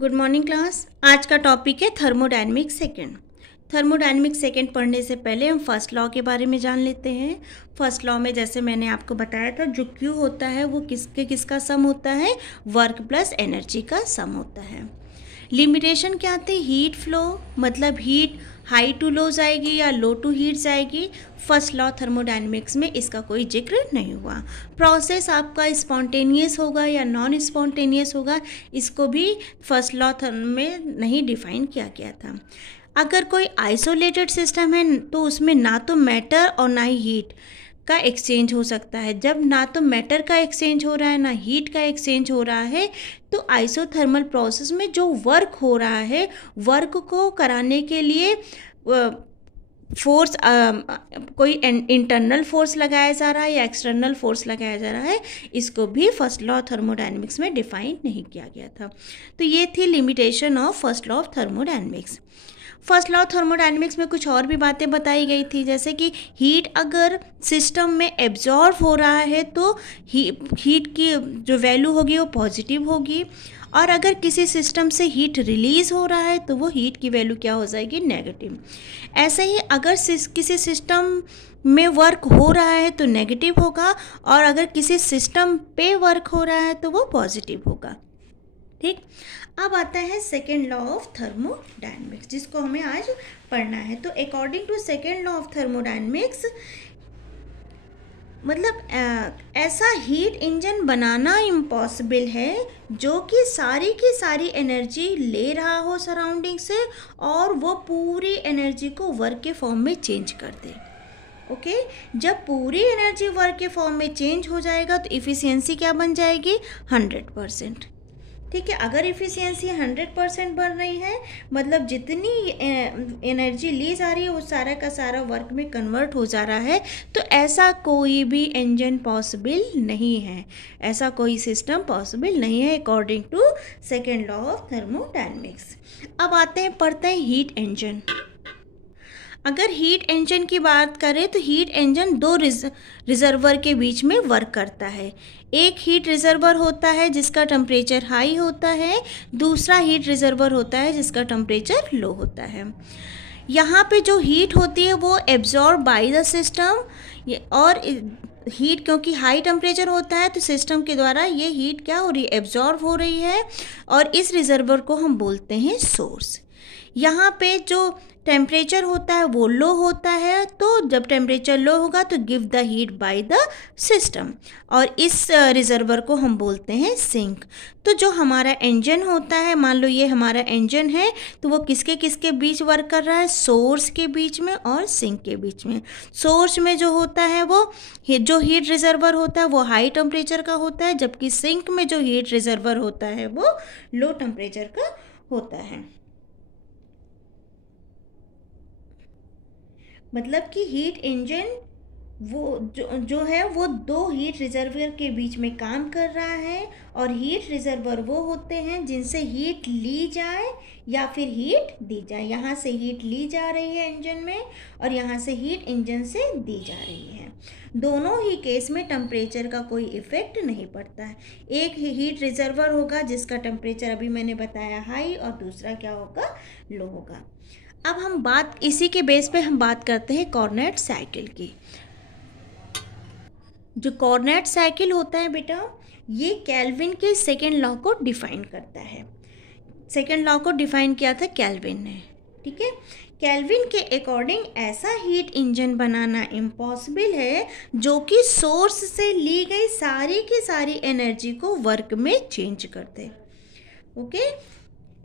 Good morning class. आज का topic है थर्मोडायनेमिक्स सेकेंड। थर्मोडायनेमिक्स सेकेंड पढ़ने से पहले हम फर्स्ट लॉ के बारे में जान लेते हैं। फर्स्ट लॉ में जैसे मैंने आपको बताया था, जो क्यू होता है वो किसका सम होता है, वर्क प्लस एनर्जी का सम होता है। लिमिटेशन क्या आती है, हीट फ्लो, मतलब हीट हाई टू लो जाएगी या लो टू हीट जाएगी। फर्स्ट लॉ थर्मोडायनेमिक्स में इसका कोई जिक्र नहीं हुआ। प्रोसेस आपका स्पॉन्टेनियस होगा या नॉन स्पॉन्टेनियस होगा, इसको भी फर्स्ट लॉ में नहीं डिफाइन किया गया था। अगर कोई आइसोलेटेड सिस्टम है तो उसमें ना तो मैटर और ना ही हीट का एक्सचेंज हो सकता है। जब ना तो मैटर का एक्सचेंज हो रहा है ना हीट का एक्सचेंज हो रहा है, तो आइसोथर्मल प्रोसेस में जो वर्क हो रहा है, वर्क को कराने के लिए फोर्स कोई इंटरनल फोर्स लगाया जा रहा है या एक्सटर्नल फोर्स लगाया जा रहा है, इसको भी फर्स्ट लॉ ऑफ थर्मोडायनेमिक्स में डिफाइन नहीं किया गया था। तो ये थी limitation of first law of thermodynamics. First law of thermodynamics में कुछ और भी बातें बताई गई थी, जैसे कि हीट अगर सिस्टम में एब्जॉर्ब हो रहा है तो हीट की जो वैल्यू होगी वो पॉजिटिव होगी, और अगर किसी सिस्टम से हीट रिलीज़ हो रहा है तो वो हीट की वैल्यू क्या हो जाएगी, नेगेटिव। ऐसे ही अगर किसी सिस्टम में वर्क हो रहा है तो नेगेटिव होगा, और अगर किसी सिस्टम पे वर्क हो रहा है तो वो पॉजिटिव होगा। ठीक, अब आता है सेकेंड लॉ ऑफ थर्मोडायनेमिक्स, जिसको हमें आज पढ़ना है। तो according to second law of thermodynamics, मतलब ऐसा हीट इंजन बनाना इम्पॉसिबल है जो कि सारी की सारी एनर्जी ले रहा हो सराउंडिंग से, और वो पूरी एनर्जी को वर्क के फॉर्म में चेंज कर दे। ओके, जब पूरी एनर्जी वर्क के फॉर्म में चेंज हो जाएगा तो इफ़िशियंसी क्या बन जाएगी, 100%। ठीक है, अगर इफ़िशियंसी 100% बन रही है, मतलब जितनी एनर्जी ली जा रही है वो सारा का सारा वर्क में कन्वर्ट हो जा रहा है, तो ऐसा कोई भी इंजन पॉसिबल नहीं है, ऐसा कोई सिस्टम पॉसिबल नहीं है according to second law of thermodynamics. अब आते हैं, पढ़ते हैं हीट इंजन। अगर हीट इंजन की बात करें तो हीट इंजन दो रिजर्वर के बीच में वर्क करता है। एक हीट रिजर्वर होता है जिसका टेम्परेचर हाई होता है, दूसरा हीट रिजर्वर होता है जिसका टेम्परेचर लो होता है। यहाँ पे जो हीट होती है वो एब्जॉर्ब बाय द सिस्टम, और हीट क्योंकि हाई टेम्परेचर होता है तो सिस्टम के द्वारा ये हीट क्या हो रही है, एब्जॉर्ब हो रही है, और इस रिजर्वर को हम बोलते हैं सोर्स। यहाँ पे जो टेम्परेचर होता है वो लो होता है, तो जब टेम्परेचर लो होगा तो give the heat bye the system, और इस रिजर्वर को हम बोलते हैं सिंक। तो जो हमारा इंजन होता है, मान लो ये हमारा इंजन है, तो वो किसके किसके बीच वर्क कर रहा है, सोर्स के बीच में और सिंक के बीच में। सोर्स में जो होता है वो जो हीट रिजर्वर होता है वो हाई टेम्परेचर का होता है, जबकि सिंक में जो हीट रिजर्वर होता है वो लो टेम्परेचर का होता है। मतलब कि हीट इंजन वो जो है वो दो हीट रिजर्वर के बीच में काम कर रहा है, और हीट रिजर्वर वो होते हैं जिनसे हीट ली जाए या फिर हीट दी जाए। यहाँ से हीट ली जा रही है इंजन में, और यहाँ से हीट इंजन से दी जा रही है। दोनों ही केस में टेम्परेचर का कोई इफेक्ट नहीं पड़ता है। एक हीट रिजर्वर होगा जिसका टेम्परेचर अभी मैंने बताया हाई, और दूसरा क्या होगा, लो होगा। अब हम इसी के बेस पे हम बात करते हैं कॉर्नेट साइकिल की। जो कॉर्नेट साइकिल होता है बेटा, ये केल्विन के सेकेंड लॉ को डिफाइन करता है। सेकेंड लॉ को डिफाइन किया था केल्विन ने। ठीक है, केल्विन के अकॉर्डिंग ऐसा हीट इंजन बनाना इम्पॉसिबल है जो कि सोर्स से ली गई सारी की सारी एनर्जी को वर्क में चेंज कर दे। ओके,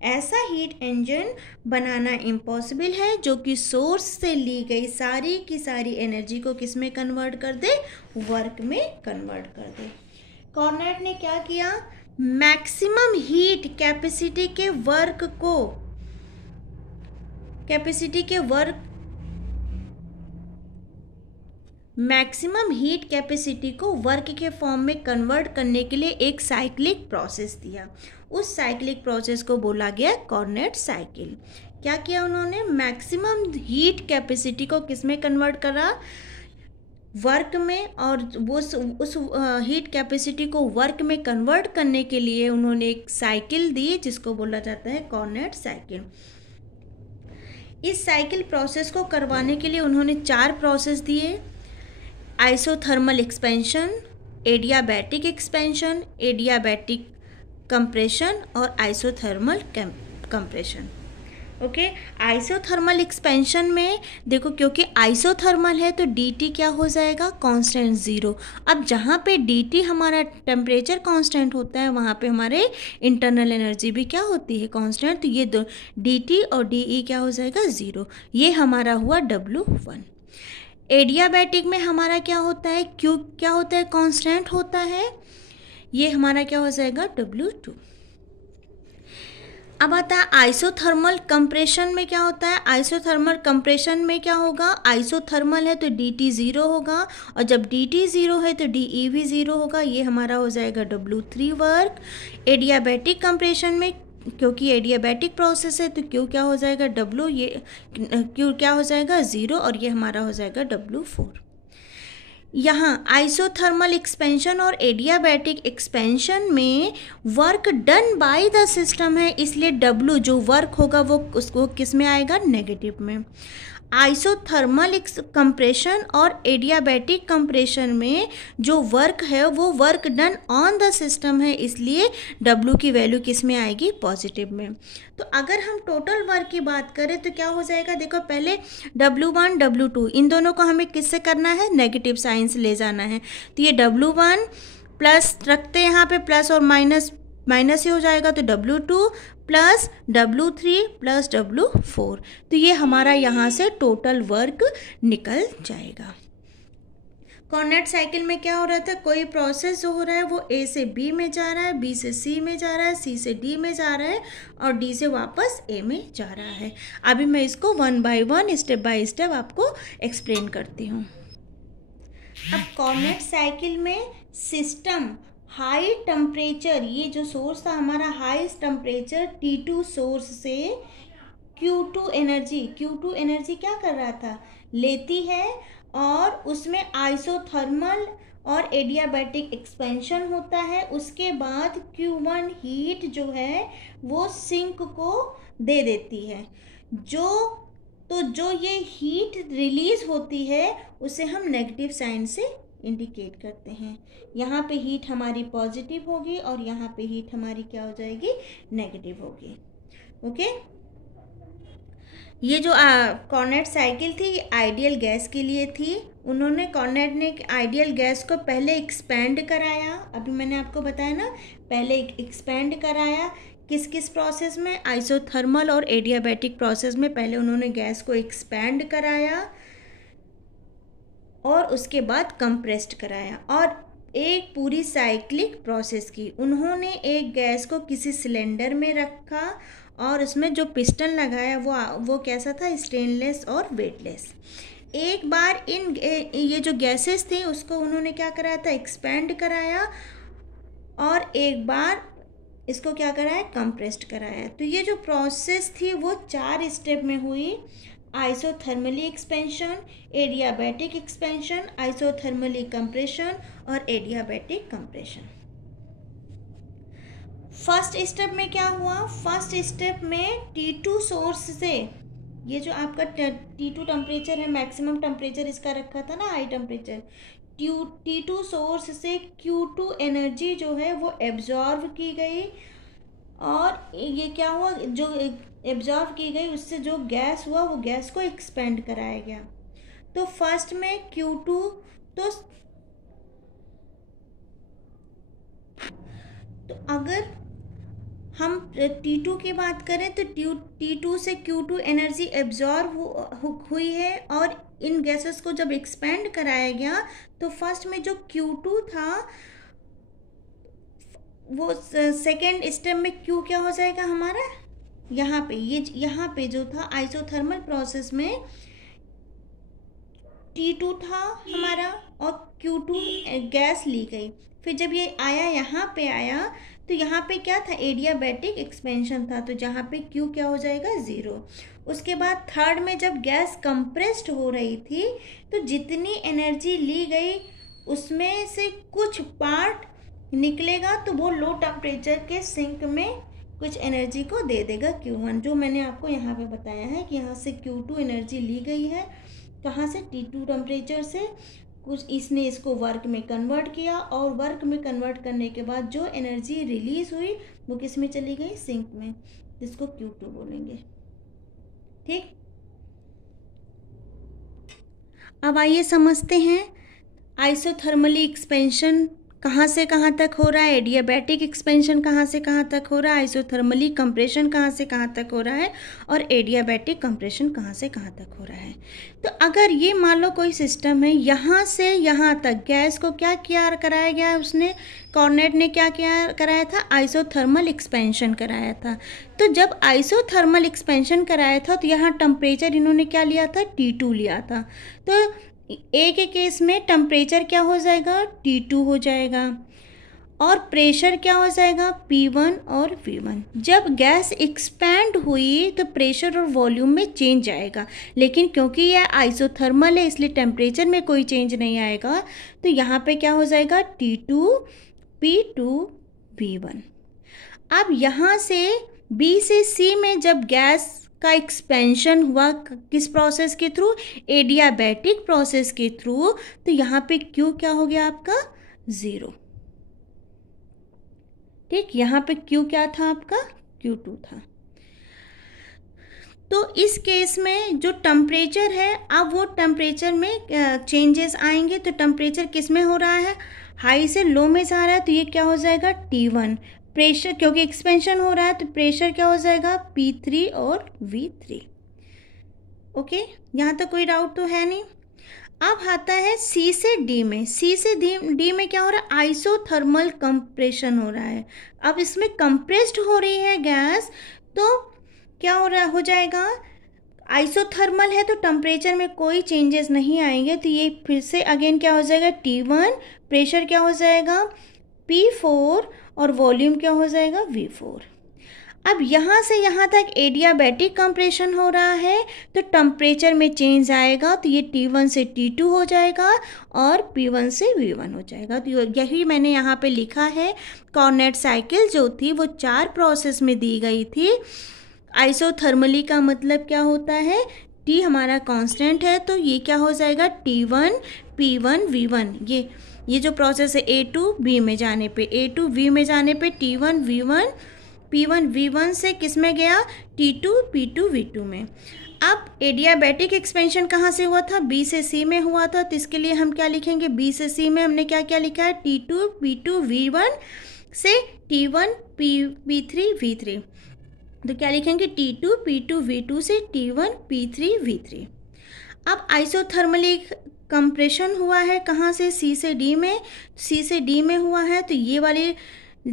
ऐसा हीट इंजन बनाना इम्पॉसिबल है जो कि सोर्स से ली गई सारी की सारी एनर्जी को किस में कन्वर्ट कर दे, वर्क में कन्वर्ट कर दे। कॉर्नेट ने क्या किया, मैक्सिमम हीट कैपेसिटी के मैक्सिमम हीट कैपेसिटी को वर्क के फॉर्म में कन्वर्ट करने के लिए एक साइक्लिक प्रोसेस दिया। उस साइक्लिक प्रोसेस को बोला गया कॉर्नेट साइकिल। क्या किया उन्होंने, मैक्सिमम हीट कैपेसिटी को किस में कन्वर्ट करा, वर्क में, और वो उस हीट कैपेसिटी को वर्क में कन्वर्ट करने के लिए उन्होंने एक साइकिल दी जिसको बोला जाता है कॉर्नेट साइकिल। इस साइकिल प्रोसेस को करवाने के लिए उन्होंने 4 प्रोसेस दिए: isothermal expansion, adiabatic expansion, adiabatic compression और isothermal compression. Okay, isothermal expansion में देखो, क्योंकि आइसोथर्मल है तो dt क्या हो जाएगा, कांस्टेंट 0। अब जहाँ पे dt हमारा टेम्परेचर कांस्टेंट होता है वहाँ पे हमारे इंटरनल एनर्जी भी क्या होती है, कांस्टेंट। तो ये दो dt और dE क्या हो जाएगा, 0। ये हमारा हुआ W1। एडियाबैटिक में हमारा क्या होता है, Q क्या होता है, कांस्टेंट होता है। ये हमारा क्या हो जाएगा, W2। अब आता है आइसोथर्मल कंप्रेशन में क्या होता है। आइसोथर्मल कंप्रेशन में क्या होगा, आइसोथर्मल है तो dt 0 होगा, और जब dt 0 है तो dE भी 0 होगा। ये हमारा हो जाएगा W3 वर्क। एडियाबैटिक कंप्रेशन में, क्योंकि एडियाबैटिक प्रोसेस है तो Q क्या हो जाएगा, W, ये Q क्या हो जाएगा, 0, और ये हमारा हो जाएगा W4। यहाँ आइसोथर्मल एक्सपेंशन और एडियाबैटिक एक्सपेंशन में work done by the system है, इसलिए W जो वर्क होगा वो उसको किस में आएगा, नेगेटिव में। आइसोथर्मल कंप्रेशन और एडियाबैटिक कंप्रेशन में जो वर्क है वो work done on the system है, इसलिए W की वैल्यू किस में आएगी, पॉजिटिव में। तो अगर हम टोटल वर्क की बात करें तो क्या हो जाएगा, देखो पहले W1 W2 इन दोनों को हमें किससे करना है, नेगेटिव साइन से ले जाना है। तो ये W1 प्लस रखते हैं यहाँ पे, प्लस और माइनस माइनस ही हो जाएगा, तो W2 plus W3 plus W4। तो ये हमारा यहाँ से टोटल वर्क निकल जाएगा। कॉर्नेट साइकिल में क्या हो रहा था, कोई प्रोसेस जो हो रहा है वो A से B में जा रहा है, B से C में जा रहा है, C से D में जा रहा है और D से वापस A में जा रहा है। अभी मैं इसको 1 बाय 1 स्टेप बाय स्टेप आपको एक्सप्लेन करती हूँ। अब कॉर्नेट साइकिल में सिस्टम हाई टेम्परेचर, ये जो सोर्स था हमारा हाई टेम्परेचर T2 सोर्स से Q2 एनर्जी क्या कर रहा था, लेती है, और उसमें आइसोथर्मल और एडियाबैटिक एक्सपेंशन होता है। उसके बाद Q1 हीट जो है वो सिंक को दे देती है। जो ये हीट रिलीज होती है उसे हम नेगेटिव साइन से इंडिकेट करते हैं। यहाँ पे हीट हमारी पॉजिटिव होगी और यहाँ पे हीट हमारी क्या हो जाएगी, नेगेटिव होगी। ओके, ये जो कॉर्नेट साइकिल थी ये आइडियल गैस के लिए थी। कॉर्नेट ने आइडियल गैस को पहले एक्सपेंड कराया, अभी मैंने आपको बताया ना, पहले एक्सपेंड कराया किस किस प्रोसेस में, आइसोथर्मल और एडियाबैटिक प्रोसेस में पहले उन्होंने गैस को एक्सपेंड कराया और उसके बाद कंप्रेस्ड कराया, और एक पूरी साइक्लिक प्रोसेस की। उन्होंने एक गैस को किसी सिलेंडर में रखा और उसमें जो पिस्टन लगाया वो कैसा था, स्टेनलेस और वेटलेस। एक बार ये जो गैसेस थी उसको उन्होंने क्या कराया था, एक्सपेंड कराया, और एक बार इसको क्या कराया, कंप्रेस्ड कराया। तो ये जो प्रोसेस थी वो 4 स्टेप में हुई, isothermally expansion, adiabatic expansion, isothermally compression और एडियाबैटिक कंप्रेशन। फर्स्ट स्टेप में क्या हुआ, फर्स्ट स्टेप में T2 सोर्स से, ये जो आपका T2 टेम्परेचर है, मैक्सिमम टेम्परेचर इसका रखा था ना, हाई टेम्परेचर, T2 सोर्स से Q2 एनर्जी जो है वो एब्जॉर्व की गई, और ये क्या हुआ, जो एब्जॉर्व की गई उससे जो गैस हुआ वो गैस को एक्सपेंड कराया गया। तो फर्स्ट में Q2 तो अगर हम T2 की बात करें तो T2 से Q2 एनर्जी एब्जॉर्व हुई है, और इन गैसेस को जब एक्सपेंड कराया गया तो फर्स्ट में जो Q2 था वो सेकेंड स्टेप में Q क्या हो जाएगा हमारा, यहाँ पे जो था आइसोथर्मल प्रोसेस में T2 था हमारा और Q2 गैस ली गई। फिर जब ये आया यहाँ पे आया तो यहाँ पे क्या था, एडियाबैटिक एक्सपेंशन था, तो जहाँ पे Q क्या हो जाएगा 0। उसके बाद थर्ड में जब गैस कंप्रेस्ड हो रही थी तो जितनी एनर्जी ली गई उसमें से कुछ पार्ट निकलेगा तो वो लो टेम्परेचर के सिंक में कुछ एनर्जी को दे देगा Q1, जो मैंने आपको यहाँ पे बताया है कि यहाँ से Q2 एनर्जी ली गई है, कहाँ से, T2 टेम्परेचर से, कुछ इसने इसको वर्क में कन्वर्ट किया और वर्क में कन्वर्ट करने के बाद जो एनर्जी रिलीज हुई वो किस में चली गई, सिंक में, जिसको Q2 बोलेंगे। ठीक, अब आइए समझते हैं आइसोथर्मली एक्सपेंशन कहाँ से कहाँ तक हो रहा है, एडियाबैटिक एक्सपेंशन कहाँ से कहाँ तक हो रहा है, आइसोथर्मली कंप्रेशन कहाँ से कहाँ तक हो रहा है और एडियाबैटिक कंप्रेशन कहाँ से कहाँ तक हो रहा है। तो अगर ये मान लो कोई सिस्टम है, यहाँ से यहाँ तक गैस को क्या किया कराया गया, उसने कॉर्नेट ने क्या किया कराया था, आइसोथर्मल एक्सपेंशन कराया था। तो जब आइसोथर्मल एक्सपेंशन कराया था तो यहाँ टेम्परेचर इन्होंने क्या लिया था, T2 लिया था। तो ए के केस में टेम्परेचर क्या हो जाएगा, T2 हो जाएगा और प्रेशर क्या हो जाएगा, P1 और V1। जब गैस एक्सपैंड हुई तो प्रेशर और वॉल्यूम में चेंज आएगा, लेकिन क्योंकि यह आइसोथर्मल है इसलिए टेम्परेचर में कोई चेंज नहीं आएगा। तो यहाँ पे क्या हो जाएगा, T2 P2 V1। अब यहाँ से B से C में जब गैस का एक्सपेंशन हुआ किस प्रोसेस के थ्रू, एडियाबैटिक प्रोसेस के थ्रू, तो यहाँ पे Q क्या हो गया आपका 0। ठीक, यहाँ पे Q क्या था आपका, Q2 था। तो इस केस में जो टेम्परेचर है, अब वो टेम्परेचर में चेंजेस आएंगे। तो टेम्परेचर किस में हो रहा है, हाई से लो में जा रहा है, तो ये क्या हो जाएगा T1। प्रेशर क्योंकि एक्सपेंशन हो रहा है तो प्रेशर क्या हो जाएगा, P3 और V3। ओके, यहाँ तक कोई डाउट तो है नहीं। अब आता है C से D में। C से D में क्या हो रहा है, आइसोथर्मल कंप्रेशन हो रहा है। अब इसमें कंप्रेस्ड हो रही है गैस, तो क्या हो रहा हो जाएगा, आइसोथर्मल है तो टेम्परेचर में कोई चेंजेस नहीं आएंगे। तो ये फिर से अगेन क्या हो जाएगा, T1, प्रेशर क्या हो जाएगा P4 और वॉल्यूम क्या हो जाएगा V4। अब यहाँ से यहाँ तक एडियाबैटिक कंप्रेशन हो रहा है तो टेम्परेचर में चेंज आएगा, तो ये T1 से T2 हो जाएगा और P1 से V1 हो जाएगा। तो यही मैंने यहाँ पे लिखा है, कॉर्नेट साइकिल जो थी वो 4 प्रोसेस में दी गई थी। आइसोथर्मली का मतलब क्या होता है, T हमारा कांस्टेंट है तो ये क्या हो जाएगा T1 P1 V1। ये जो प्रोसेस है A2 B में जाने पे, A2 V में जाने पे T1 V1 P1 V1 से किस में गया, T2 P2 V2 में। अब एडियाबैटिक एक्सपेंशन कहाँ से हुआ था, B से C में हुआ था, तो इसके लिए हम क्या लिखेंगे, B से C में हमने क्या क्या लिखा है, T2 P2 V1 से T1 P3 V3। तो क्या लिखेंगे, T2 P2 V2 से T1 P3 V3। अब आइसोथर्मली कंप्रेशन हुआ है कहाँ से, C से D में। C से D में हुआ है तो ये वाली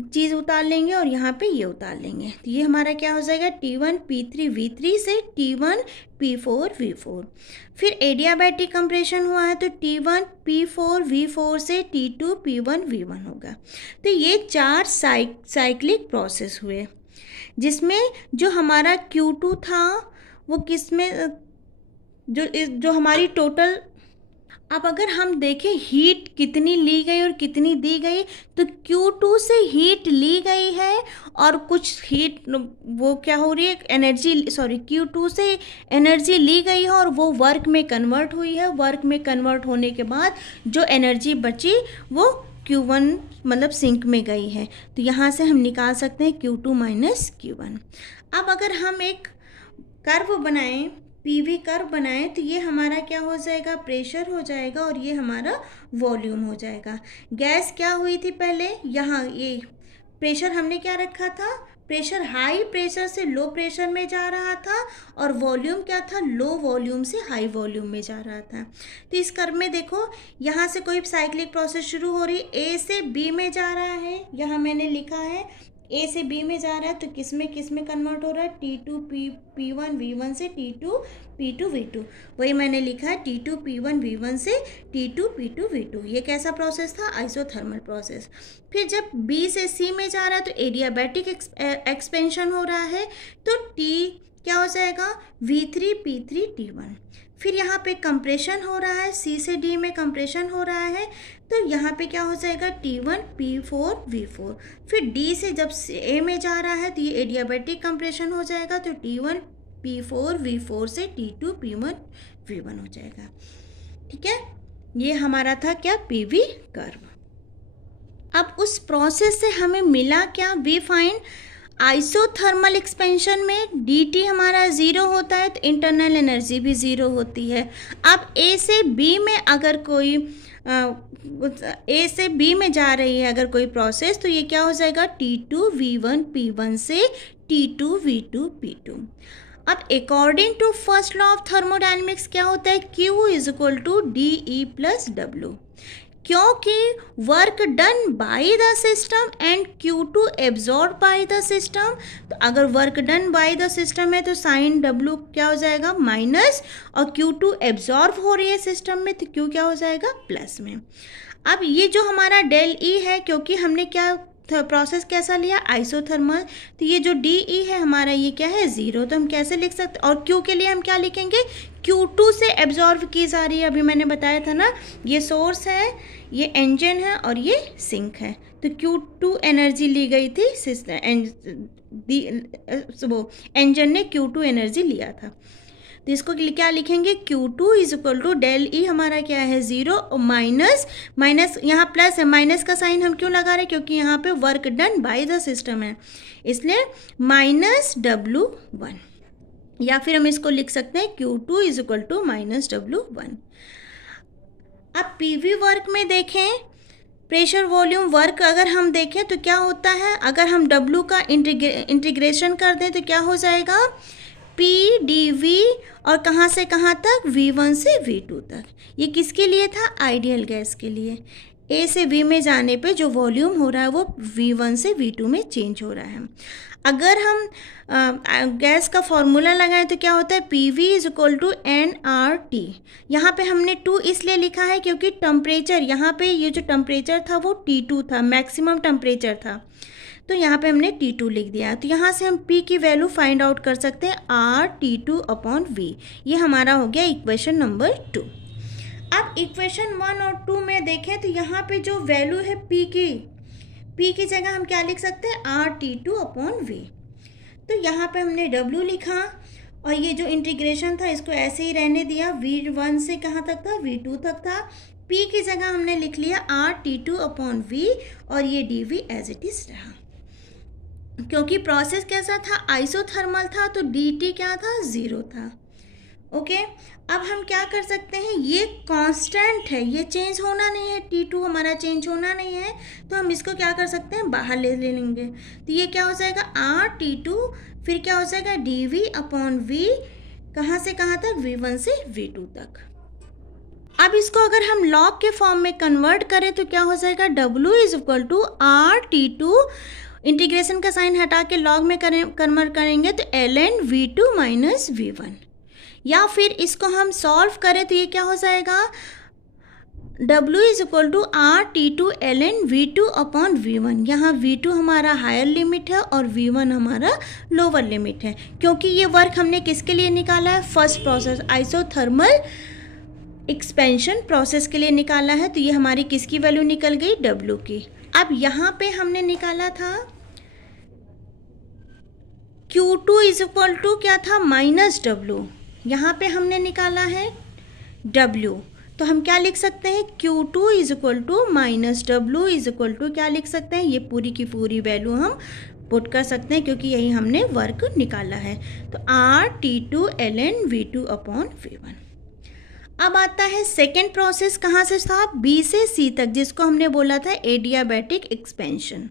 चीज़ उतार लेंगे और यहाँ पे ये उतार लेंगे, तो ये हमारा क्या हो जाएगा, T1 P3 V3 से T1 P4 V4। फिर एडियाबैटिक कंप्रेशन हुआ है तो T1 P4 V4 से T2 P1 V1 होगा। तो ये 4 साइक्लिक प्रोसेस हुए, जिसमें जो हमारा Q2 था वो किस में, जो हमारी टोटल, अब अगर हम देखें हीट कितनी ली गई और कितनी दी गई, तो Q2 से हीट ली गई है और कुछ हीट वो क्या हो रही है, Q2 से एनर्जी ली गई है और वो वर्क में कन्वर्ट हुई है। वर्क में कन्वर्ट होने के बाद जो एनर्जी बची वो Q1 मतलब सिंक में गई है। तो यहाँ से हम निकाल सकते हैं Q2 माइनस Q1। अब अगर हम एक कर्व बनाएं, PV कर्व बनाएं, तो ये हमारा क्या हो जाएगा, प्रेशर हो जाएगा और ये हमारा वॉल्यूम हो जाएगा। गैस क्या हुई थी पहले, यहाँ ये प्रेशर हमने क्या रखा था, प्रेशर हाई प्रेशर से लो प्रेशर में जा रहा था और वॉल्यूम क्या था, लो वॉल्यूम से हाई वॉल्यूम में जा रहा था। तो इस कर्व में देखो यहाँ से कोई साइक्लिक प्रोसेस शुरू हो रही, A से B में जा रहा है, यहाँ मैंने लिखा है ए से बी में जा रहा है तो किस में कन्वर्ट हो रहा है, T2 P1 V1 से T2 P2 V2। वही मैंने लिखा है T2 P1 V1 से T2 P2 V2। ये कैसा प्रोसेस था, आइसोथर्मल प्रोसेस। फिर जब बी से सी में जा रहा है तो एडियाबैटिक एक्सपेंशन हो रहा है, तो T क्या हो जाएगा, V3 P3 T1। फिर यहाँ पे कंप्रेशन हो रहा है, सी से डी में कंप्रेशन हो रहा है, तो यहाँ पे क्या हो जाएगा, T1 P4 V4। फिर डी से जब ए में जा रहा है तो ये एडियाबैटिक कंप्रेशन हो जाएगा, तो T1 P4 V4 से T2 P1 V1 हो जाएगा। ठीक है, ये हमारा था क्या, पीवी कर्व। अब उस प्रोसेस से हमें मिला क्या, वी फाइंड आइसोथर्मल एक्सपेंशन में dt हमारा ज़ीरो होता है तो इंटरनल एनर्जी भी ज़ीरो होती है। अब ए से बी में अगर कोई ए से बी में जा रही है अगर कोई प्रोसेस, तो ये क्या हो जाएगा, T2 V1 P1 से T2 V2 P2। अब according to first law of thermodynamics क्या होता है, Q is equal to DE plus W, क्योंकि work done by the system and Q2 absorb by the system. तो अगर work done by the system है तो sign W क्या हो जाएगा, माइनस, और Q2 एब्जॉर्ब हो रही है सिस्टम में तो Q क्या हो जाएगा, प्लस में। अब ये जो हमारा डेल E है, क्योंकि हमने क्या प्रोसेस कैसा लिया, आइसोथर्मल, तो ये जो DE है हमारा ये क्या है, ज़ीरो। तो हम कैसे लिख सकते, और Q के लिए हम क्या लिखेंगे, Q2 से एब्जॉर्व की जा रही है, अभी मैंने बताया था ना, ये सोर्स है, ये इंजन है और ये सिंक है। तो Q2 एनर्जी ली गई थी, वो इंजन ने Q2 एनर्जी लिया था। तो इसको क्या लिखेंगे, Q2 is equal to del E हमारा क्या है, ज़ीरो, और माइनस यहाँ प्लस है, माइनस का साइन हम क्यों लगा रहे हैं, क्योंकि यहाँ पे work done by the system है, इसलिए माइनस W1, या फिर हम इसको लिख सकते हैं Q2 is equal to minus W1। अब पीवी वर्क में देखें, प्रेशर वॉल्यूम वर्क अगर हम देखें तो क्या होता है, अगर हम W का इंटीग्रेशन कर दें तो क्या हो जाएगा, PdV, और कहाँ से कहाँ तक, V1 से V2 तक। ये किसके लिए था, आइडियल गैस के लिए। A से B में जाने पे जो वॉल्यूम हो रहा है वो V1 से V2 में चेंज हो रहा है। अगर हम गैस का फॉर्मूला लगाएं तो क्या होता है, PV is equal to nRT। यहाँ पे हमने 2 इसलिए लिखा है क्योंकि टेम्परेचर, यहाँ पे ये जो टेम्परेचर था वो T2 था, मैक्सिमम टेम्परेचर था, तो यहाँ पे हमने T2 लिख दिया। तो यहाँ से हम P की वैल्यू फाइंड आउट कर सकते हैं, RT2 अपॉन V। ये हमारा हो गया इक्वेशन नंबर 2। अब इक्वेशन 1 और 2 में देखें तो यहाँ पे जो वैल्यू है P की जगह हम क्या लिख सकते हैं, RT2 अपॉन V। तो यहाँ पे हमने W लिखा, और ये जो इंटीग्रेशन था इसको ऐसे ही रहने दिया, V1 से कहाँ तक था, V2 तक था। P की जगह हमने लिख लिया RT2 अपॉन V, और ये dV एज इट इज रहा। क्योंकि प्रोसेस कैसा था, आइसोथर्मल था, तो dt क्या था, ज़ीरो था। ओके, अब हम क्या कर सकते हैं, ये कांस्टेंट है, ये चेंज होना नहीं है, T2 हमारा चेंज होना नहीं है, तो हम इसको क्या कर सकते हैं, बाहर ले लेंगे। तो ये क्या हो जाएगा, RT2, फिर क्या हो जाएगा, dV अपॉन V, कहाँ से कहाँ तक, V1 से V2 तक। अब इसको अगर हम लॉग के फॉर्म में कन्वर्ट करें तो क्या हो जाएगा, W is equal to RT2, integration का साइन हटा के लॉग में कन्वर्ट करेंगे तो ln V2 माइनस V1, या फिर इसको हम सॉल्व करें तो ये क्या हो जाएगा, W is equal to RT2 ln V2 upon V1। यहाँ V2 हमारा हायर लिमिट है और V1 हमारा लोअर लिमिट है, क्योंकि ये वर्क हमने किसके लिए निकाला है, first process isothermal expansion process के लिए निकाला है। तो ये हमारी किसकी वैल्यू निकल गई, W की। अब यहाँ पे हमने निकाला था Q2 इज इक्वल टू क्या था, माइनस W, यहाँ पे हमने निकाला है W, तो हम क्या लिख सकते हैं, Q2 is equal to minus W is equal to क्या लिख सकते हैं, ये पूरी की पूरी वैल्यू हम पुट कर सकते हैं क्योंकि यही हमने वर्क निकाला है। तो RT2 ln V2 upon V1। अब आता है सेकेंड प्रोसेस, कहाँ से था, B से C तक, जिसको हमने बोला था एडियाबैटिक एक्सपेंशन।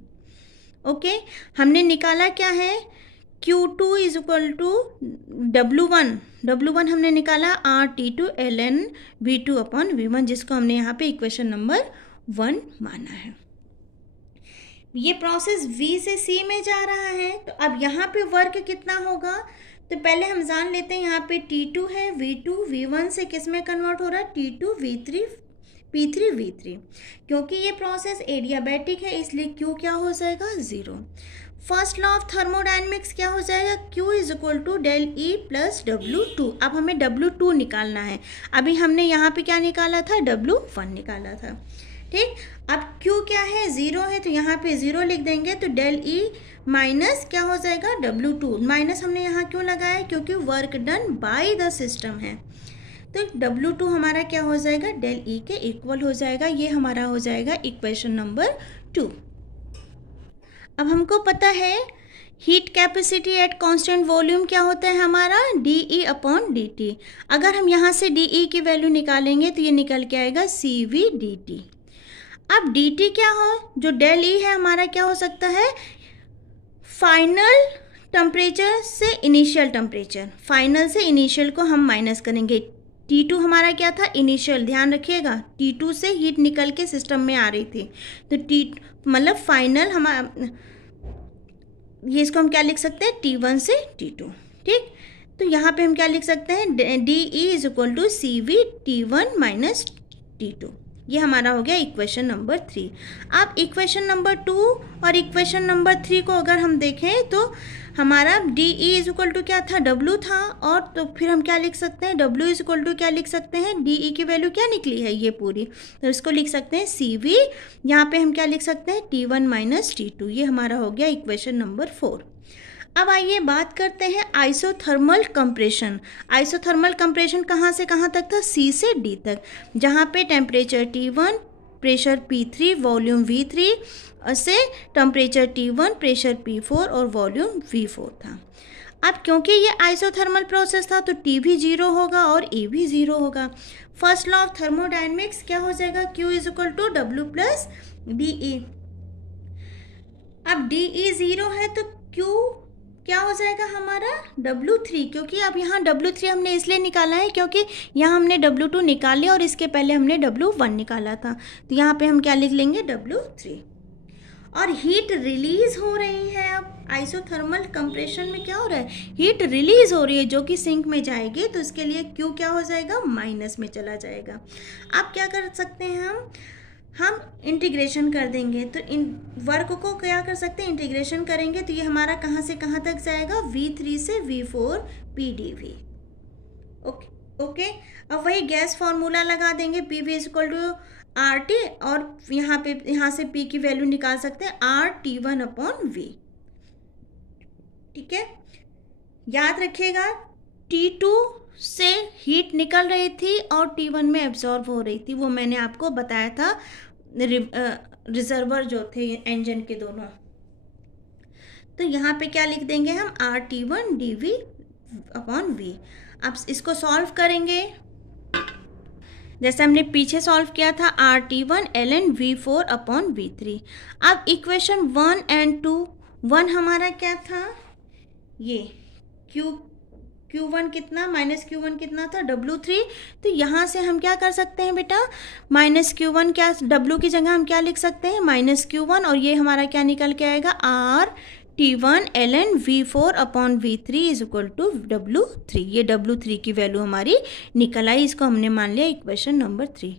ओके, हमने निकाला क्या है, Q2 is equal to W1 हमने निकाला RT2 ln V2 upon V1, जिसको हमने यहाँ पे इक्वेशन नंबर 1 माना है। ये प्रोसेस V से C में जा रहा है, तो अब यहाँ पे वर्क कितना होगा, तो पहले हम जान लेते हैं। यहाँ पे T2 है, V2 V1 से किस में कन्वर्ट हो रहा है, T2 V3 P3 V3। क्योंकि ये प्रोसेस एडियाबैटिक है इसलिए Q क्या हो जाएगा, 0। फर्स्ट लॉ ऑफ थर्मोडायनेमिक्स क्या हो जाएगा, Q is equal to del E plus W2। अब हमें W2 निकालना है। अभी हमने यहाँ पे क्या निकाला था, W1 निकाला था, ठीक। अब Q क्या है, 0 है, तो यहाँ पे 0 लिख देंगे, तो डेल E माइनस क्या हो जाएगा, W2। माइनस हमने यहाँ क्यों लगाया, क्योंकि work done by the system है, तो W2 हमारा क्या हो जाएगा, डेल E के इक्वल हो जाएगा। ये हमारा हो जाएगा इक्वेशन नंबर 2। अब हमको पता है heat capacity at constant volume क्या होता है हमारा, dE अपॉन dt। अगर हम यहाँ से dE की वैल्यू निकालेंगे तो ये निकल के आएगा CV dt। अब dt क्या हो, जो डेल E है हमारा क्या हो सकता है, फाइनल टेम्परेचर से इनिशियल टेम्परेचर। फाइनल से इनिशियल को हम माइनस करेंगे। T2 हमारा क्या था, इनिशियल, ध्यान रखिएगा, T2 से हीट निकल के सिस्टम में आ रही थी, तो T मतलब फाइनल हमारा, ये इसको हम क्या लिख सकते हैं, T1 से T2, ठीक। तो यहाँ पे हम क्या लिख सकते हैं, DE is equal to CV T1 minus T2। ये हमारा हो गया इक्वेशन नंबर 3। अब इक्वेशन नंबर 2 और इक्वेशन नंबर 3 को अगर हम देखें तो हमारा DE इज इक्वल टू क्या था, W था, और तो फिर हम क्या लिख सकते हैं, W इज इक्वल टू क्या लिख सकते हैं, DE की वैल्यू क्या निकली है ये पूरी, तो इसको लिख सकते हैं CV। यहाँ पे हम क्या लिख सकते हैं, T1 माइनस T2। ये हमारा हो गया इक्वेशन नंबर 4। अब आइए बात करते हैं आइसोथर्मल कंप्रेशन। आइसोथर्मल कंप्रेशन कहाँ से कहाँ तक था, C से D तक, जहाँ पे temperature T1, pressure P3, volume V3 से टेम्परेचर T1, प्रेशर P4 और वॉल्यूम V4 था। अब क्योंकि ये आइसोथर्मल प्रोसेस था तो T भी 0 होगा और E भी 0 होगा। फर्स्ट लॉ ऑफ थर्मोडायनेमिक्स क्या हो जाएगा, Q is equal to W plus DE। अब DE 0 है तो Q क्या हो जाएगा हमारा, W3, क्योंकि अब यहाँ W3 हमने इसलिए निकाला है क्योंकि यहाँ हमने W2 निकाल लिया और इसके पहले हमने W1 निकाला था, तो यहाँ पे हम क्या लिख लेंगे, W3। और हीट रिलीज हो रही है। अब आइसोथर्मल कंप्रेशन में क्या हो रहा है, हीट रिलीज हो रही है जो कि सिंक में जाएगी, तो इसके लिए Q क्या हो जाएगा, माइनस में चला जाएगा। अब क्या कर सकते हैं हम इंटीग्रेशन कर देंगे, तो इन वर्क को क्या कर सकते हैं, इंटीग्रेशन करेंगे तो ये हमारा कहाँ से कहाँ तक जाएगा, V3 से V4 PdV। ओके। अब वही गैस फार्मूला लगा देंगे, PV is equal to RT, और यहाँ से P की वैल्यू निकाल सकते हैं RT1 अपॉन V, ठीक है। याद रखिएगा T2 से हीट निकल रही थी और T1 में एब्जॉर्ब हो रही थी, वो मैंने आपको बताया था, रिजर्वर जो थे इंजन के दोनों। तो यहाँ पे क्या लिख देंगे हम, RT1 dV अपॉन V। अब इसको सॉल्व करेंगे जैसे हमने पीछे सॉल्व किया था, RT1 ln V4 upon V3। अब इक्वेशन 1 एंड 2, 1 हमारा क्या था, ये Q1 कितना, माइनस Q1 कितना था, W3। तो यहाँ से हम क्या कर सकते हैं बेटा, माइनस Q1 क्या, W की जगह हम क्या लिख सकते हैं, माइनस Q1, और ये हमारा क्या निकल के आएगा, RT1 ln V4 upon V3 is equal to W3। ये W3 की वैल्यू हमारी निकल आई, इसको हमने मान लिया इक्वेशन नंबर 3।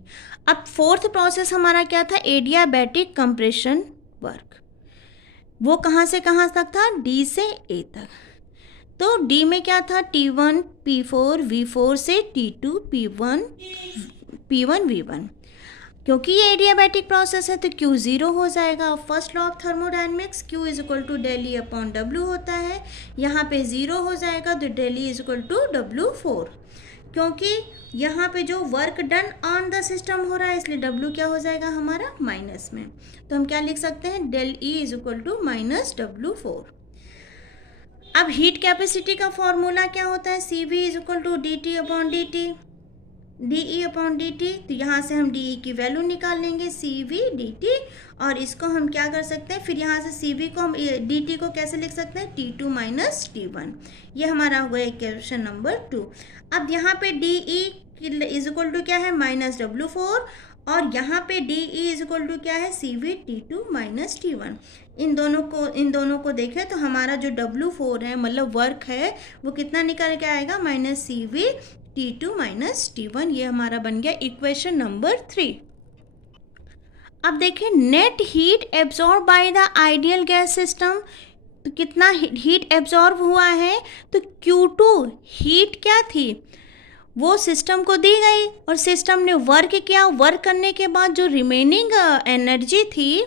अब फोर्थ प्रोसेस हमारा क्या था, एडियाबैटिक कंप्रेशन वर्क। वो कहाँ से कहाँ तक था, D से A तक। तो D में क्या था, T1 P4 V4 से T2 P1 V1। क्योंकि ये एडियाबैटिक प्रोसेस है तो Q 0 हो जाएगा। First law of thermodynamics, Q is equal to del E upon W होता है, यहाँ पे 0 हो जाएगा तो del E is equal to W4। क्योंकि यहाँ पे जो work done on the system हो रहा है इसलिए W क्या हो जाएगा हमारा, माइनस में, तो हम क्या लिख सकते हैं, del E is equal to minus W4। अब हीट कैपेसिटी का फॉर्मूला क्या होता है, CV is equal to DT upon DT, DE upon DT। तो यहाँ से हम DE की वैल्यू निकाल लेंगे, CV DT, और इसको हम क्या कर सकते हैं, फिर यहाँ से CV को हम DT को कैसे लिख सकते हैं, T2 माइनस T1। ये हमारा हुआ इक्वेशन नंबर 2। अब यहाँ पे DE इज इक्वल टू क्या है, माइनस W4, और यहाँ पे D E is equal to क्या है, सी वी T2 माइनस T1। इन दोनों को देखें तो हमारा जो W4 है मतलब वर्क है वो कितना निकल के आएगा, minus C we T2 minus T1। ये हमारा बन गया इक्वेशन नंबर 3। अब देखिए net heat absorb by the ideal gas system, तो कितना हीट एब्जॉर्ब हुआ है, तो Q2 हीट क्या थी वो सिस्टम को दी गई और सिस्टम ने वर्क किया। वर्क करने के बाद जो रिमेनिंग एनर्जी थी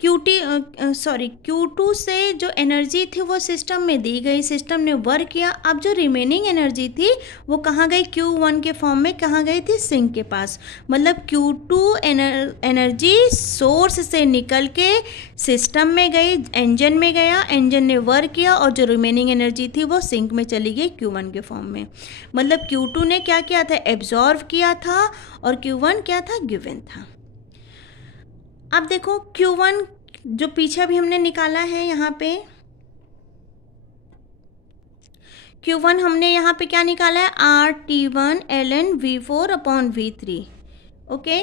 Q2 से जो एनर्जी थी वो सिस्टम में दी गई, सिस्टम ने वर्क किया। अब जो रिमेनिंग एनर्जी थी वो कहाँ गई, Q1 के फॉर्म में कहाँ गई थी, सिंक के पास। मतलब Q2 एनर्जी सोर्स से निकल के सिस्टम में गई, इंजन में गया, इंजन ने वर्क किया और जो रिमेनिंग एनर्जी थी वो सिंक में चली गई Q1 के फॉर्म में। मतलब Q2 ने क्या किया था, एब्जॉर्व किया था और Q1 क्या था, गिवन था। अब देखो Q1 जो पीछे अभी हमने निकाला है, यहाँ पे Q1 हमने यहाँ पे क्या निकाला है, RT1 ln V4 upon V3। Okay,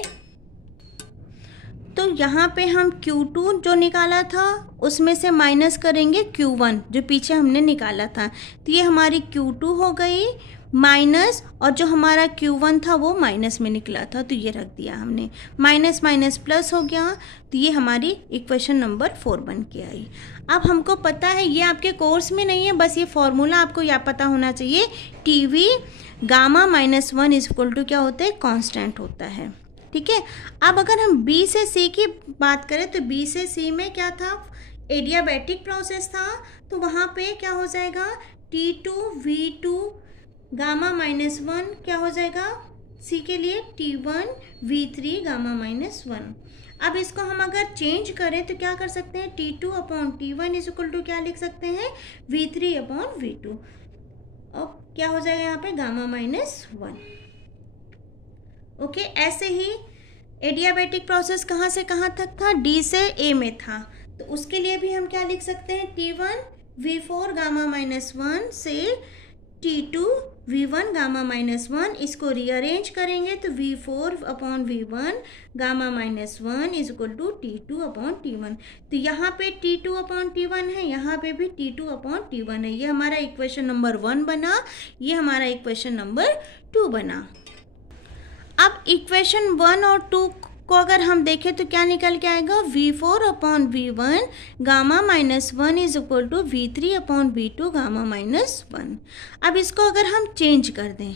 तो यहाँ पे हम Q2 जो निकाला था उसमें से माइनस करेंगे Q1 जो पीछे हमने निकाला था, तो ये हमारी Q2 हो गई माइनस, और जो हमारा Q1 था वो माइनस में निकला था तो ये रख दिया हमने, माइनस माइनस प्लस हो गया, तो ये हमारी इक्वेशन नंबर 4 बन के आई। अब हमको पता है, ये आपके कोर्स में नहीं है, बस ये फॉर्मूला आपको या पता होना चाहिए, TV gamma minus 1 is equal to क्या होता है, कांस्टेंट होता है। ठीक है, अब अगर हम B से C की बात करें तो B से C में क्या था, एडियाबैटिक प्रोसेस था, तो वहाँ पे क्या हो जाएगा, T2 V2 गामा माइनस 1 क्या हो जाएगा, C के लिए T1 V3 गामा माइनस 1। अब इसको हम अगर चेंज करें तो क्या कर सकते हैं, T2 upon T1 is equal to क्या लिख सकते हैं, V3 अपॉन V2। अब क्या हो जाएगा यहाँ पे, गामा माइनस 1। ओके, ऐसे ही एडियाबैटिक प्रोसेस कहाँ से कहाँ तक था, D से A में था, तो उसके लिए भी हम क्या लिख सकते हैं, T1 V4 गामा माइनस 1 से T2 V1 गामा माइनस 1। इसको रीअरेंज करेंगे तो V4 upon V1 gamma minus 1 is equal to T2 upon T1। तो यहाँ पे T2 अपॉन T1 है, यहाँ पे भी T2 अपॉन T1 है। ये हमारा इक्वेशन नंबर 1 बना, ये हमारा इक्वेशन नंबर 2 बना। अब इक्वेशन 1 और 2 को अगर हम देखें तो क्या निकल के आएगा, V4 upon V1 gamma minus 1 is equal to V3 upon V2 gamma minus 1। अब इसको अगर हम चेंज कर दें,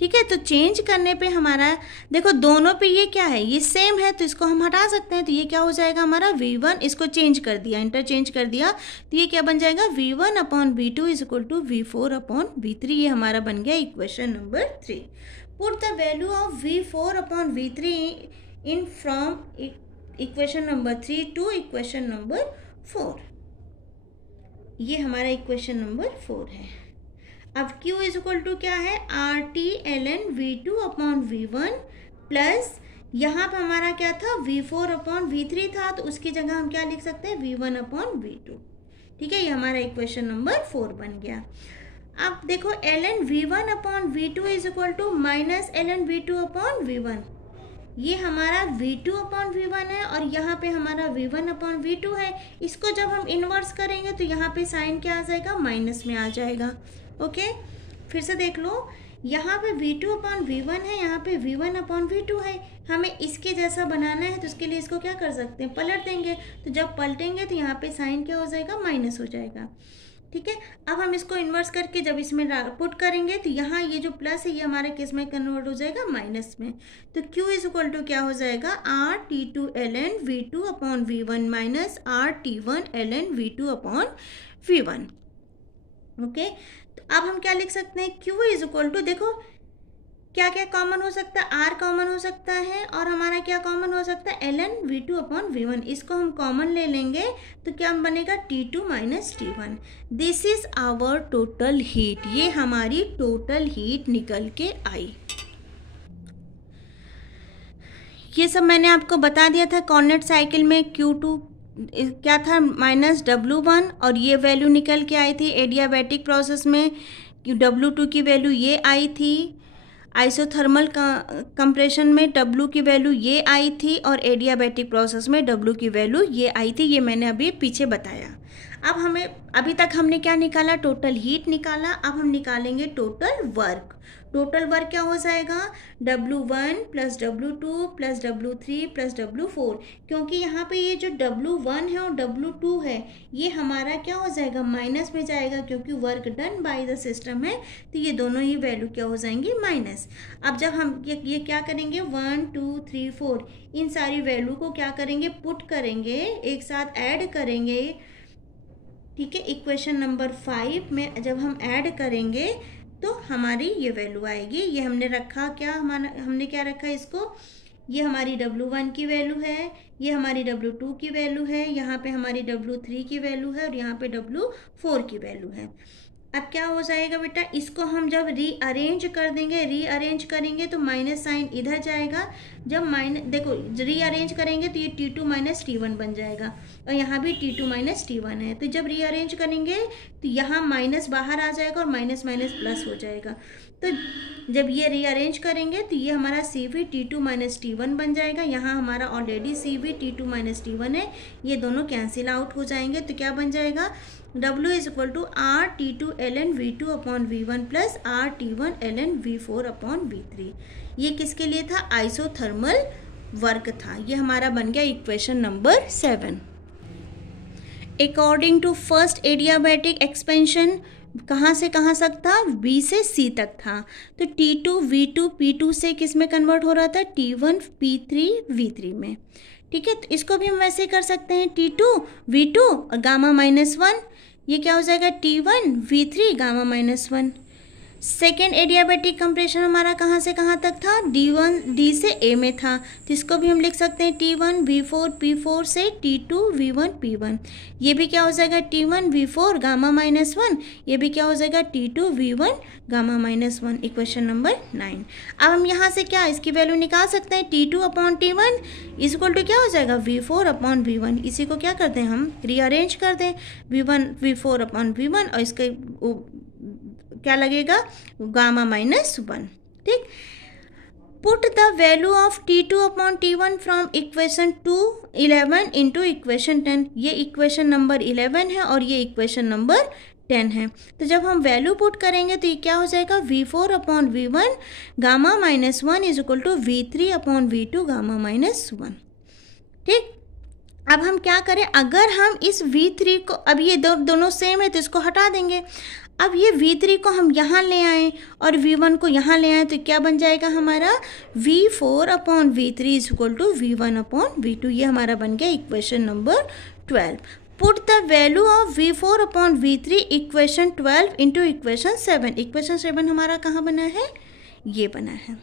ठीक है, तो चेंज करने पे हमारा देखो दोनों पे ये क्या है, ये सेम है, तो इसको हम हटा सकते हैं, तो ये क्या हो जाएगा हमारा V1, इसको चेंज कर दिया, इंटरचेंज कर दिया, तो ये क्या बन जाएगा, V1 upon V2 is equal to V4 upon V3। ये हमारा बन गया equation number 3। Put the value of V4 upon V3 in from equation number 3 to equation number 4। ये हमारा इक्वेशन नंबर 4 है। अब Q इज इक्वल टू क्या है, RT ln V2 upon V1 plus यहाँ पर हमारा क्या था, V4 अपॉन V3 था, तो उसकी जगह हम क्या लिख सकते हैं, V1 अपॉन V2। ठीक है, ये हमारा इक्वेशन नंबर 4 बन गया। अब देखो ln V1 upon V2 is equal to minus ln V2 upon V1। ये हमारा V2 अपॉन V1 है और यहाँ पे हमारा V1 अपॉन V2 है। इसको जब हम इन्वर्स करेंगे तो यहाँ पे साइन क्या आ जाएगा, माइनस में आ जाएगा। ओके, फिर से देख लो, यहाँ पे V2 अपॉन V1 है, यहाँ पे V1 अपॉन V2 है। हमें इसके जैसा बनाना है तो उसके लिए इसको क्या कर सकते हैं, पलट देंगे। तो जब पलटेंगे तो यहाँ पे साइन क्या हो जाएगा, माइनस हो जाएगा। ठीक है, अब हम इसको इन्वर्स करके जब इसमें पुट करेंगे तो यहाँ ये जो प्लस है ये हमारे किस में कन्वर्ट हो जाएगा, माइनस में। तो Q इज इक्वल टू क्या हो जाएगा, RT2 ln V2 upon V1 minus RT1 ln V2 upon V1। Okay, तो अब हम क्या लिख सकते हैं, Q इज इक्वल टू, देखो क्या क्या कॉमन हो सकता है, R कॉमन हो सकता है और हमारा क्या कॉमन हो सकता है, ln V2 अपॉन V1। इसको हम कॉमन ले लेंगे तो क्या बनेगा, T2 minus T1। This is our total heat, ये हमारी टोटल हीट निकल के आई। ये सब मैंने आपको बता दिया था। कॉर्नेट साइकिल में Q2 क्या था, माइनस W1, और ये वैल्यू निकल के आई थी। एडियाबैटिक प्रोसेस में W2 की वैल्यू ये आई थी। आइसोथर्मल कंप्रेशन में W की वैल्यू ये आई थी और एडियाबैटिक प्रोसेस में W की वैल्यू ये आई थी, ये मैंने अभी पीछे बताया। अब हमें अभी तक हमने क्या निकाला, टोटल हीट निकाला। अब हम निकालेंगे टोटल वर्क। टोटल वर्क क्या हो जाएगा, W1 plus W2 plus W3 plus W4, क्योंकि यहाँ पे ये जो W1 है और W2 है ये हमारा क्या हो जाएगा, माइनस में जाएगा, क्योंकि work done by the system है, तो ये दोनों ही वैल्यू क्या हो जाएंगी, माइनस। अब जब हम ये क्या करेंगे, 1 2 3 4 इन सारी वैल्यू को क्या करेंगे, पुट करेंगे, एक साथ ऐड करेंगे। ठीक है, इक्वेशन नंबर 5 में जब हम ऐड करेंगे तो हमारी ये वैल्यू आएगी। ये हमने रखा क्या, हमने क्या रखा इसको, ये हमारी W1 की वैल्यू है, ये हमारी W2 की वैल्यू है, यहाँ पे हमारी W3 की वैल्यू है और यहाँ पे W4 की वैल्यू है। अब क्या हो जाएगा बेटा, इसको हम जब रीअरेंज कर देंगे, रीअरेंज करेंगे तो माइनस साइन इधर जाएगा। जब देखो रीअरेंज करेंगे तो ये T2 माइनस T1 बन जाएगा और यहाँ भी T2 माइनस T1 है। तो जब रीअरेंज करेंगे तो यहाँ माइनस बाहर आ जाएगा और माइनस माइनस प्लस हो जाएगा। तो जब ये रीअरेंज करेंगे तो ये हमारा CV T2 माइनस T1 बन जाएगा। यहाँ हमारा already CV T2 minus T1 है, ये दोनों कैंसिल आउट हो जाएंगे। तो क्या बन जाएगा, W is equal to R T2 ln V2 upon V1 plus R T1 ln V4 upon V3। ये किसके लिए था, आइसोथर्मल वर्क था। ये हमारा बन गया equation number 7। According to first adiabatic expansion कहाँ से कहाँ तक था, B से C तक था। तो T2 V2 P2 से किस में कन्वर्ट हो रहा था, T1 P3 V3 में। ठीक है, तो इसको भी हम वैसे कर सकते हैं, T2 V2 और गामा माइनस 1, ये क्या हो जाएगा, T1 V3 gamma minus 1। Second adiabatic compression हमारा कहाँ से कहाँ तक था, D से A में था, तो इसको भी हम लिख सकते हैं T1 V4 P4 से T2 V1 P1। ये भी क्या हो जाएगा, T1 V4 गामा माइनस 1, ये भी क्या हो जाएगा, T2 V1 gamma minus 1। Equation number 9। अब हम यहाँ से क्या इसकी वैल्यू निकाल सकते हैं, T2 upon T1 equal to क्या हो जाएगा, V4 अपॉन V1। इसी को क्या करते हैं, हम रीअरेंज कर दें, V4 अपॉन V1 और इसका क्या लगेगा, गामा माइनस 1। ठीक, put the value of T2 upon T1 from equation 11 into equation 10। ये इक्वेशन नंबर 11 है और ये इक्वेशन नंबर 10 है। तो जब हम वैल्यू पुट करेंगे तो ये क्या हो जाएगा, V4 upon V1 gamma minus 1 is equal to V3 upon V2 gamma minus 1। ठीक, अब हम क्या करें, अगर हम इस V3 को, अब ये दोनों सेम है तो इसको हटा देंगे। अब ये V3 को हम यहाँ ले आएँ और V1 को यहाँ ले आएँ तो क्या बन जाएगा हमारा, V4 upon V3 is equal to V1 upon V2। ये हमारा बन गया equation number 12। Put the value of V4 upon V3 equation 12 into equation 7। Equation 7 हमारा कहाँ बना है, ये बना है।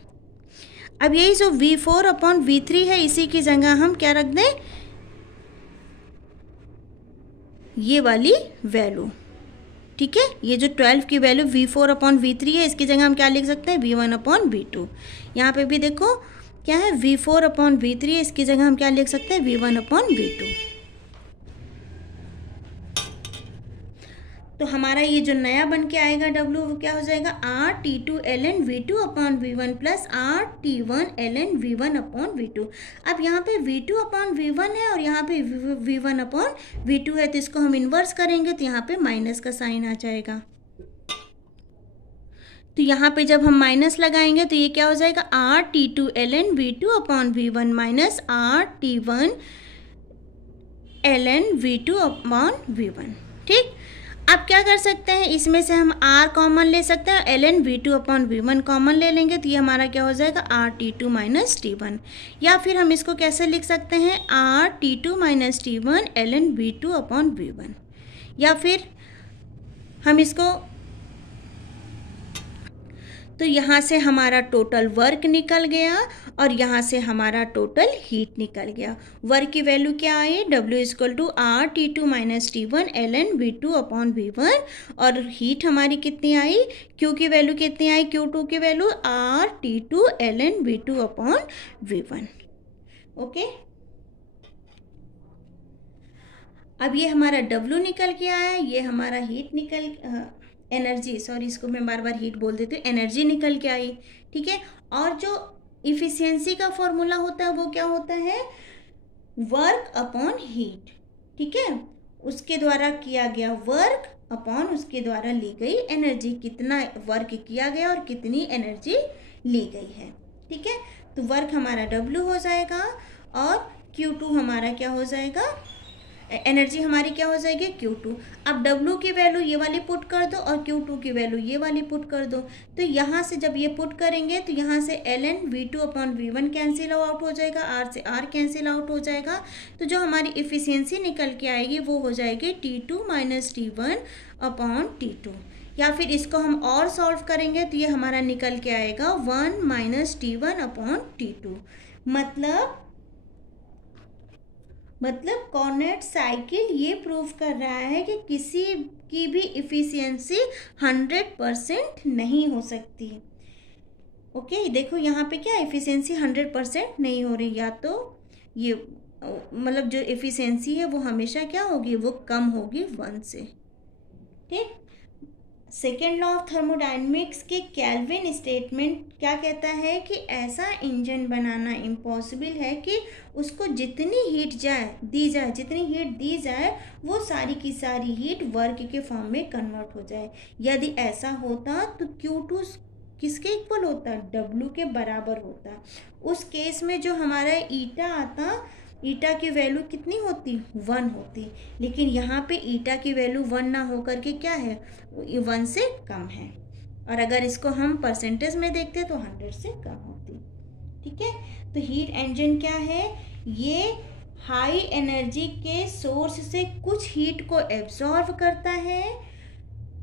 अब यही जो V4 अपॉन V3 है इसी की जगह हम क्या रख दें, ये वाली वैल्यू। ठीक है, ये जो 12 की वैल्यू V4 अपॉन V3 है इसकी जगह हम क्या लिख सकते हैं, V1 अपॉन V2। यहाँ पे भी देखो क्या है, V4 अपॉन V3 है, इसकी जगह हम क्या लिख सकते हैं, V1 अपॉन V2। तो हमारा ये जो नया बन के आएगा W वो क्या हो जाएगा, R T2 ln V2 upon V1 plus R T1 ln V1 upon V2। अब यहाँ पे V2 अपॉन V1 है और यहाँ पे V1 अपॉन V2 है, तो इसको हम इन्वर्स करेंगे तो यहाँ पे माइनस का साइन आ जाएगा। तो यहाँ पे जब हम माइनस लगाएंगे तो ये क्या हो जाएगा, R T2 ln V2 upon V1 minus R T1 ln V2 upon V1। ठीक, अब क्या कर सकते हैं, इसमें से हम R कॉमन ले सकते हैं, ln V2 upon V1 common ले लेंगे तो ये हमारा क्या हो जाएगा, R T2 माइनस T1। या फिर हम इसको कैसे लिख सकते हैं, R T2 minus T1 ln V2 upon V1। या फिर हम इसको, तो यहाँ से हमारा टोटल वर्क निकल गया और यहाँ से हमारा टोटल हीट निकल गया। वर्क की वैल्यू क्या आई, W equal to R T2 minus T1 ln V2 upon V1। और हीट हमारी कितनी आई, Q की वैल्यू कितनी आई, Q2 की value R T2 ln V2 upon V1। Okay, अब ये हमारा W निकल के आया, ये हमारा हीट निकल एनर्जी, सॉरी इसको मैं बार बार हीट बोल देती हूँ, एनर्जी निकल के आई, ठीक है। और जो इफिशियंसी का फॉर्मूला होता है वो क्या होता है, वर्क अपॉन हीट, ठीक है। उसके द्वारा किया गया वर्क अपॉन उसके द्वारा ली गई एनर्जी, कितना वर्क किया गया और कितनी एनर्जी ली गई है, ठीक है। तो वर्क हमारा W हो जाएगा और Q2 हमारा क्या हो जाएगा, एनर्जी हमारी क्या हो जाएगी Q2। अब W की वैल्यू ये वाली पुट कर दो और Q2 की वैल्यू ये वाली पुट कर दो। तो यहाँ से जब ये पुट करेंगे तो यहाँ से ln V2 upon V1 cancel out हो जाएगा, R से R कैंसिल आउट हो जाएगा। तो जो हमारी इफिशियंसी निकल के आएगी वो हो जाएगी T2 minus T1 upon T2। या फिर इसको हम और सॉल्व करेंगे तो ये हमारा निकल के आएगा 1 माइनस T1 अपॉन T2। मतलब कॉर्नेट साइकिल ये प्रूव कर रहा है कि किसी की भी इफिशियंसी 100% नहीं हो सकती। ओके, देखो यहाँ पे क्या इफिशियंसी 100% नहीं हो रही, या तो ये मतलब जो इफिशियंसी है वो हमेशा क्या होगी, वो कम होगी 1 से, ठीक। सेकेंड लॉ ऑफ थर्मोडायनेमिक्स के केल्विन स्टेटमेंट क्या कहता है कि ऐसा इंजन बनाना इम्पॉसिबल है कि उसको जितनी हीट दी जाए वो सारी की सारी हीट वर्क के फॉर्म में कन्वर्ट हो जाए। यदि ऐसा होता तो Q2 किसके इक्वल होता, W के बराबर होता। उस केस में जो हमारा ईटा आता, ईटा की वैल्यू कितनी होती, 1 होती। लेकिन यहाँ पे ईटा की वैल्यू 1 ना होकर के क्या है, 1 से कम है। और अगर इसको हम परसेंटेज में देखते तो 100 से कम होती, ठीक है। तो हीट इंजन क्या है, ये हाई एनर्जी के सोर्स से कुछ हीट को एब्जॉर्व करता है,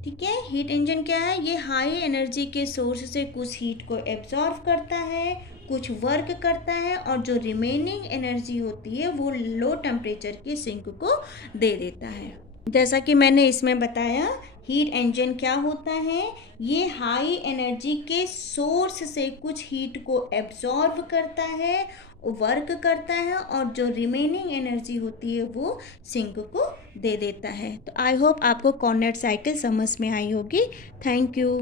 ठीक है। हीट इंजन क्या है, ये हाई एनर्जी के सोर्स से कुछ हीट को एब्जॉर्व करता है, कुछ वर्क करता है, और जो रिमेनिंग एनर्जी होती है वो लो टेम्परेचर के सिंक को दे देता है। जैसा कि मैंने इसमें बताया, हीट इंजन क्या होता है, ये हाई एनर्जी के सोर्स से कुछ हीट को एब्जॉर्व करता है, वर्क करता है, और जो रिमेनिंग एनर्जी होती है वो सिंक को दे देता है। तो आई होप आपको कॉर्नेट साइकिल समझ में आई होगी। Thank you.